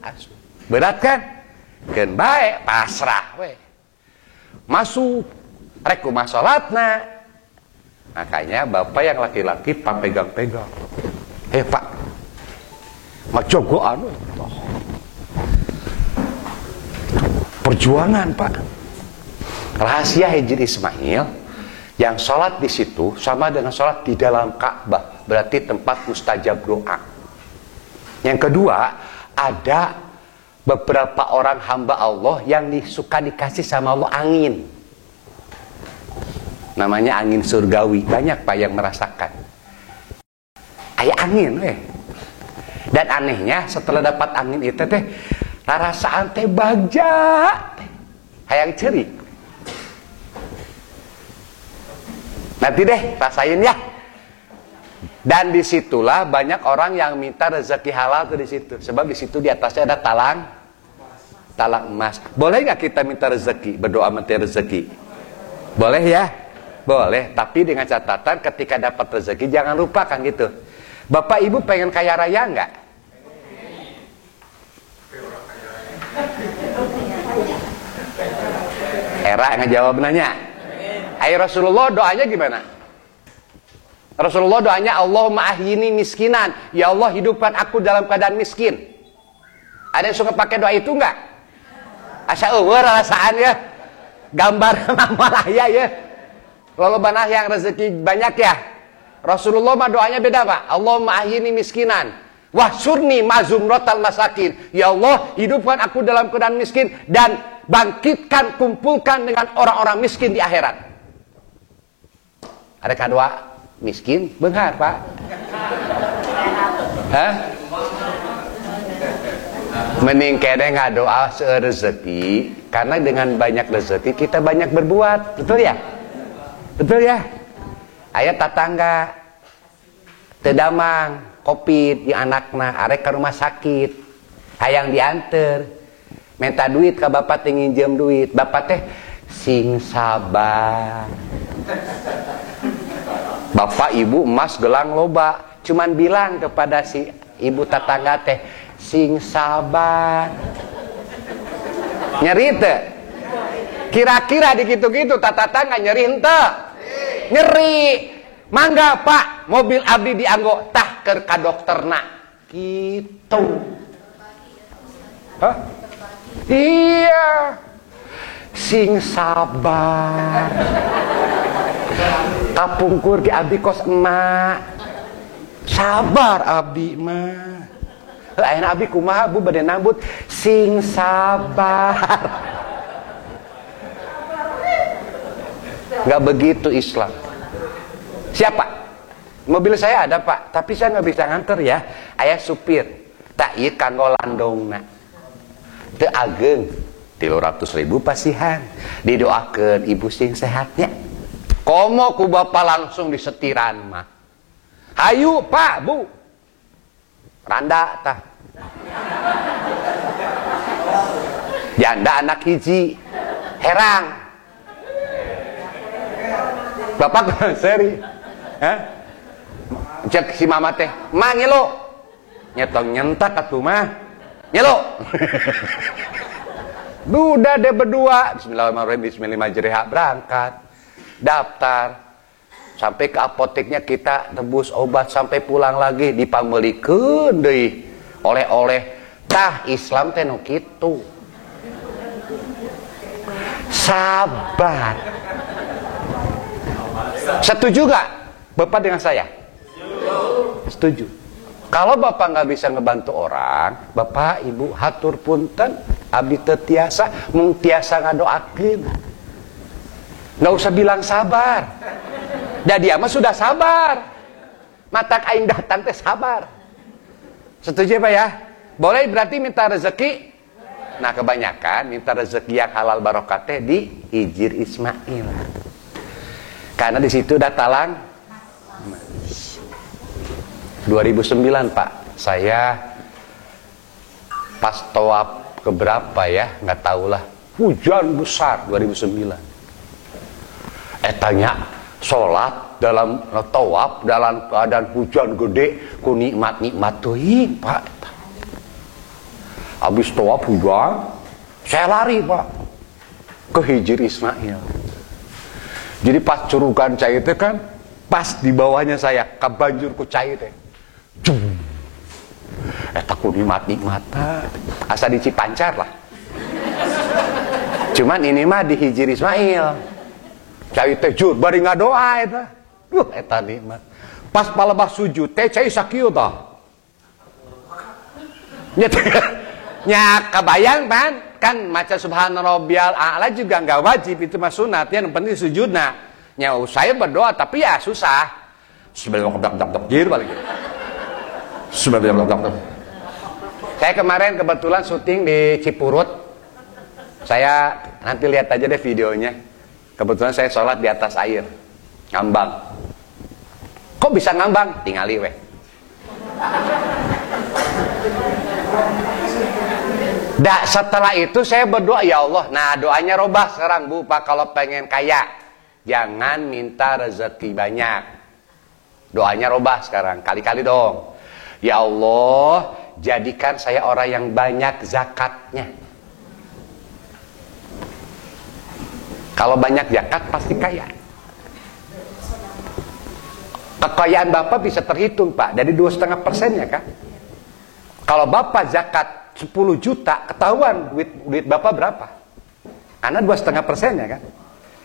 asup. Berat kan? Keun bae pasrah we. Masuk rek kumaha salatna. Makanya Bapak yang laki-laki Pak pegang-pegang. Pak, macogoan perjuangan Pak. Rahasia Hijir Ismail yang sholat di situ sama dengan sholat di dalam Ka'bah, berarti tempat mustajab doa. Yang kedua, ada beberapa orang hamba Allah yang suka dikasih sama Allah angin. Namanya angin surgawi. Banyak Pak yang merasakan. Aya angin Dan anehnya setelah dapat angin itu teh rasaan teh bagja hayang cerik. Nanti deh rasain ya. Dan disitulah banyak orang yang minta rezeki halal tuh di situ. Sebab di situ di atasnya ada talang emas. Boleh nggak kita minta rezeki, berdoa minta rezeki? Boleh ya? Boleh. Tapi dengan catatan ketika dapat rezeki jangan lupa kan gitu. Bapak ibu pengen kaya raya nggak? Era ngejawab nanya. Ayo Rasulullah doanya gimana? Rasulullah doanya Allahumma ahyini miskinan. Ya Allah hidupkan aku dalam keadaan miskin. Ada yang suka pakai doa itu enggak? Asa eueur rasaan ya. Gambar malaya ya. Lalu banah yang rezeki banyak ya. Rasulullah mah doanya beda Pak. Allahumma ahyini miskinan. Wahsurni mazumratal masakin. Ya Allah hidupkan aku dalam keadaan miskin. Dan bangkitkan, kumpulkan dengan orang-orang miskin di akhirat. Ada kedua miskin, benar Pak. Hah? Mending kene ngadoa rezeki, karena dengan banyak rezeki kita banyak berbuat, betul ya? Betul ya? Aya tatangga tedamang covid di anakna arek ke rumah sakit, hayang dianter, minta duit ke bapak teh nginjem duit, bapak teh sing sabar. Bapak ibu emas gelang loba, cuman bilang kepada si ibu tetangga teh sing sabar. Nyeri teh? Kira-kira digitu-gitu tetangga nyeri henteu? Nyeri. Mangga Pak, mobil abdi dianggo tah keur ka dokterna. Gitu. Hah? Iya. Sing sabar. Kapungkur ke abdi kos emak. Sabar abdi mah. Ayeuna abdi kumaha Bu bade nambut sing sabar. Enggak begitu Islam. Siapa? Mobil saya ada Pak, tapi saya nggak bisa nganter ya. Aya supir. Tak ieu kanggo landongna. Teu ageng 300.000 pasihan. Didoakeun ibu sing sehatnya. Komo ku bapak langsung disetiran mah. Hayu Pak, Bu. Randa tah. Janda anak hiji. Herang. Bapak seri. Hah? Cek si mama teh, "Ma ngelo." Nyetong nyentak atuh mah. Ngelo. Udah deh berdua. Bismillahirrahmanirrahim, bismillahirrahmanirrahim berangkat. Daftar. Sampai ke apoteknya kita tebus obat sampai pulang lagi dipamelikeun deui oleh-oleh. Tah Islam teh nu kitu. Sabar. Setuju gak Bapak dengan saya? Setuju. Kalau Bapak nggak bisa ngebantu orang, Bapak Ibu hatur punten, abdi teu tiasa, mung tiasa ngadoakeun. Nggak usah bilang sabar. Da dia mah sudah sabar. Matak aing datang teh sabar. Setuju Pak ya? Boleh berarti minta rezeki. Nah kebanyakan minta rezeki yang halal barokah teh di Hijir Ismail. Karena di situ udah talang 2009 Pak, saya pas tawaf keberapa ya, nggak tahulah, hujan besar 2009. Tanya sholat dalam tawaf dalam keadaan hujan gede, ku nikmat teuing Pak. Habis tawaf hujan, saya lari Pak ke Hijir Ismail. Jadi pas curugan cai itu kan, pas di bawahnya saya, ke banjur ku cai teh. Eta ku nikmat-nikmatan. Asa di Cipancar lah. Cuman ini mah di Hijir Ismail. Cai teh jur bari ngadoa eta. Eta nikmat. Pas palebah sujud teh cai sakieu tah. Nya kebayang kan maca subhanarabbiyal a'la juga enggak wajib, itu mah sunat, yang penting sujudna. Nya saya berdoa tapi ya susah. Saya kemarin kebetulan syuting di Cipurut. Saya nanti lihat aja deh videonya. Kebetulan saya sholat di atas air. Ngambang. Kok bisa ngambang? Tingali weh. Setelah itu saya berdoa, ya Allah. Nah, doanya robah sekarang Bu, Pak, kalau pengen kaya jangan minta rezeki banyak. Doanya robah sekarang, kali-kali dong. Ya Allah, jadikan saya orang yang banyak zakatnya. Kalau banyak zakat pasti kaya. Kekayaan Bapak bisa terhitung, Pak, dari 2,5% ya kan. Kalau Bapak zakat 10 juta, ketahuan duit Bapak berapa. Karena 2,5% ya kan.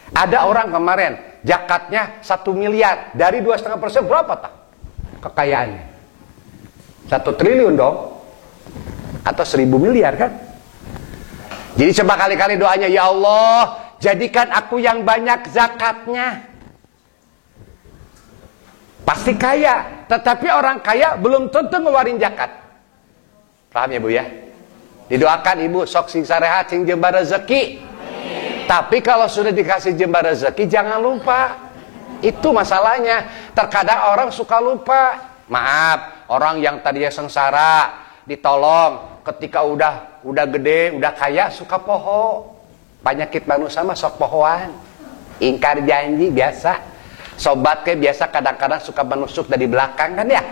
Ada orang kemarin zakatnya 1 miliar, dari 2,5% berapa tak kekayaannya? 1 triliun dong. Atau 1.000 miliar kan. Jadi coba kali-kali doanya, ya Allah, jadikan aku yang banyak zakatnya. Pasti kaya. Tetapi orang kaya belum tentu ngeluarin zakat. Paham ya Bu ya? Didoakan Ibu sok sing sarehat sing jembar rezeki. Tapi kalau sudah dikasih jembar rezeki jangan lupa. Itu masalahnya. Terkadang orang suka lupa. Maaf, orang yang tadinya sengsara ditolong, ketika udah gede, udah kaya suka poho. Penyakit manusia mah sok pohoan. Ingkar janji biasa. Sobat ke biasa kadang-kadang suka menusuk dari belakang kan ya.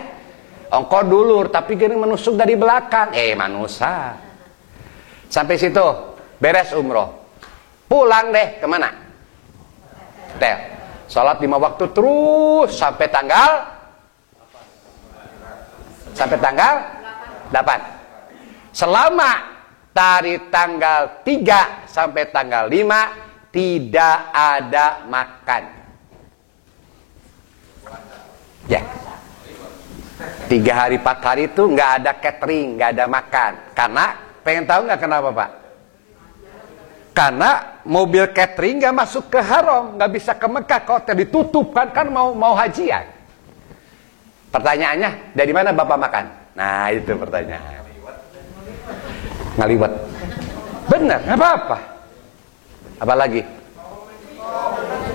Ongko dulur tapi gini menusuk dari belakang. Manusia. Sampai situ beres umroh. Pulang deh kemana? Hotel. Sholat 5 waktu terus sampai tanggal 8. Selama dari tanggal 3 sampai tanggal 5 tidak ada makan. Ya. 3 hari 4 hari itu nggak ada catering, nggak ada makan. Karena pengen tahu nggak kenapa Pak? Karena mobil catering nggak masuk ke haram, nggak bisa ke Mekah, kok ditutup kan mau hajian. Pertanyaannya, dari mana Bapak makan? Nah itu pertanyaan. Ngaliwat. Benar, nggak apa-apa. Apalagi?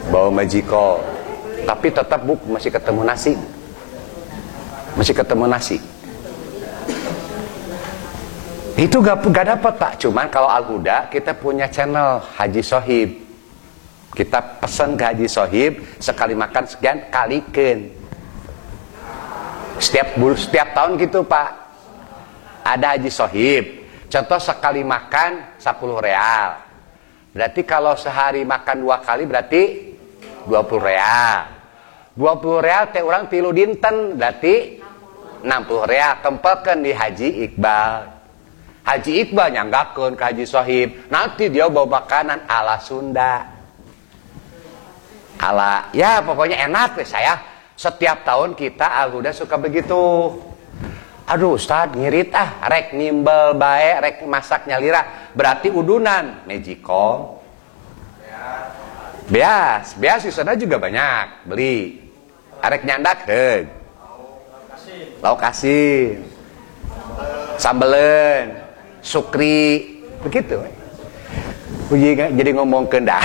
Bawa majiko. Tapi tetap Bu masih ketemu nasi. Itu gak dapat Pak. Cuman kalau Al-Huda kita punya channel Haji Sohib. Kita pesan ke Haji Sohib, sekali makan sekian kalikan. Setiap tahun gitu Pak. Ada Haji Sohib. Contoh sekali makan 10 real. Berarti kalau sehari makan 2 kali berarti 20 real. 20 real teh orang tilu dinten berarti 60 real. Tempelkan di Haji Iqbal. Haji Iqbal nyanggakeun ke Haji Sohib. Nanti dia bawa makanan ala Sunda. Ya pokoknya enak deh saya. Setiap tahun kita Al-Huda suka begitu. Aduh Ustad ngirit rek nimbel bae, rek masak nyalira. Berarti udunan, Mejikom. Beas di sana juga banyak beli. Arek nyandak lauk asin, sambelen, sukri, begitu. Jadi ngomongkeun dah.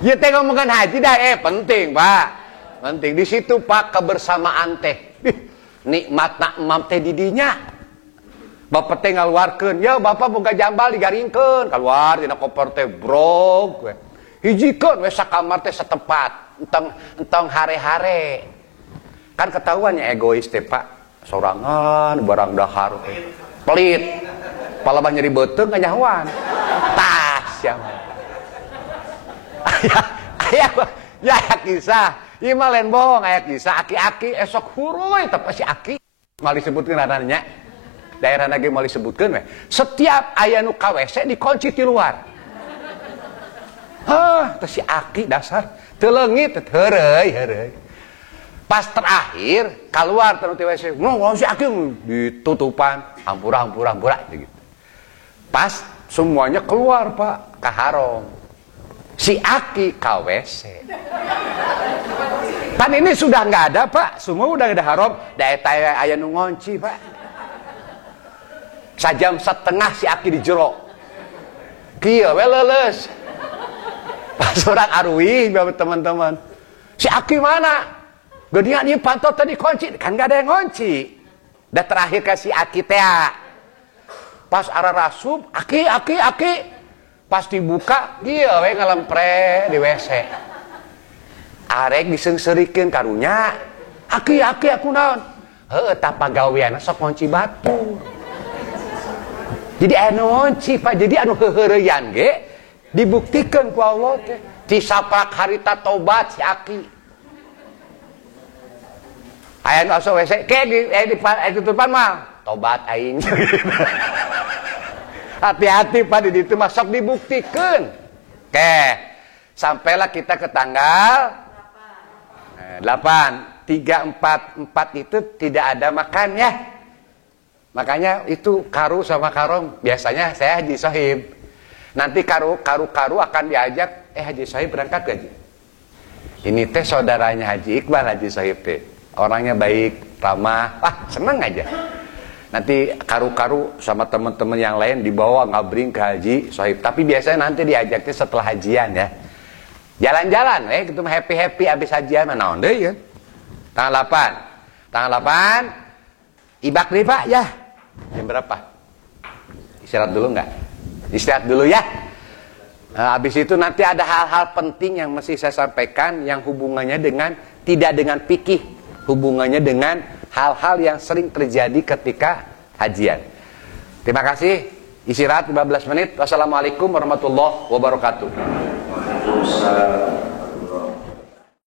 Ya teh ngomongkeun haji dah penting Pak. Penting di situ Pak kebersamaan teh. Nikmatna emam teh didinya. Bapak teh ngaluarkeun, ya Bapak boga jambal digaringkeun, keluar dina koper teh brog we. Hijikeun we sakamar teh satempat, entong hare-hare. Kan ketahuannya egois teh Pak, sorangan barang dahar teh. Pelit. Palabah nyeri beuteung kanyahoan. Tas ya. Ya kisah. Ieu mah lain bohong aya kisah aki-aki esok huruy tapi si aki mal disebutkeun rananya. Daerah lagi mau disebutkan we. Setiap aya nu ka WC dikunci di luar. Terus si aki dasar teu leungit heureuy. Pas terakhir keluar teh WC. Si aki ditutupan hampura gitu. Pas semuanya keluar Pak ka haram. Si aki ka WC. Kan ini sudah nggak ada Pak, semua udah ada haram. Daerah aya nu ngunci Pak. Sajam setengah si aki di jero. Kieu we leuleus. Pas orang arwih teman-teman. Si Aki mana? Gedinya dia pantau tadi kunci, kan gak ada yang kunci. Dah terakhir kasih Aki teh. Pas arah rasub, Aki. Pas dibuka, dia we ngalempre di WC. Arek disengserikan karunya. Aki aku naon? Heuh tah pagawean sok kunci batu. Jadi anu kunci Pak, jadi anu heureuyan ge dibuktikan ku Allah teh. Disaprak harita tobat si Aki. Aya nu asup WC, ke di tutupan mah tobat aing. Hati-hati Pak di ditu mah sok dibuktikan. Oke. Sampailah kita ke tanggal 8. 3, 4 itu tidak ada makan ya. Makanya itu karu sama karong biasanya saya Haji Sohib. Nanti karu akan diajak, Haji Sohib berangkat gaji. Ini teh saudaranya Haji Iqbal Haji Sohib teh. Orangnya baik, ramah, seneng aja. Nanti karu sama teman-teman yang lain dibawa ngabring ke Haji Sohib. Tapi biasanya nanti diajaknya setelah hajian ya. Jalan-jalan, gitu happy abis hajian mana onde ya. Tanggal 8 ibak nih Pak ya. Jam berapa? Istirahat dulu nggak? Istirahat dulu ya. Nah, habis itu nanti ada hal-hal penting yang mesti saya sampaikan yang hubungannya dengan tidak dengan fikih, hubungannya dengan hal-hal yang sering terjadi ketika hajian. Terima kasih. Istirahat 15 menit. Wassalamualaikum warahmatullahi wabarakatuh.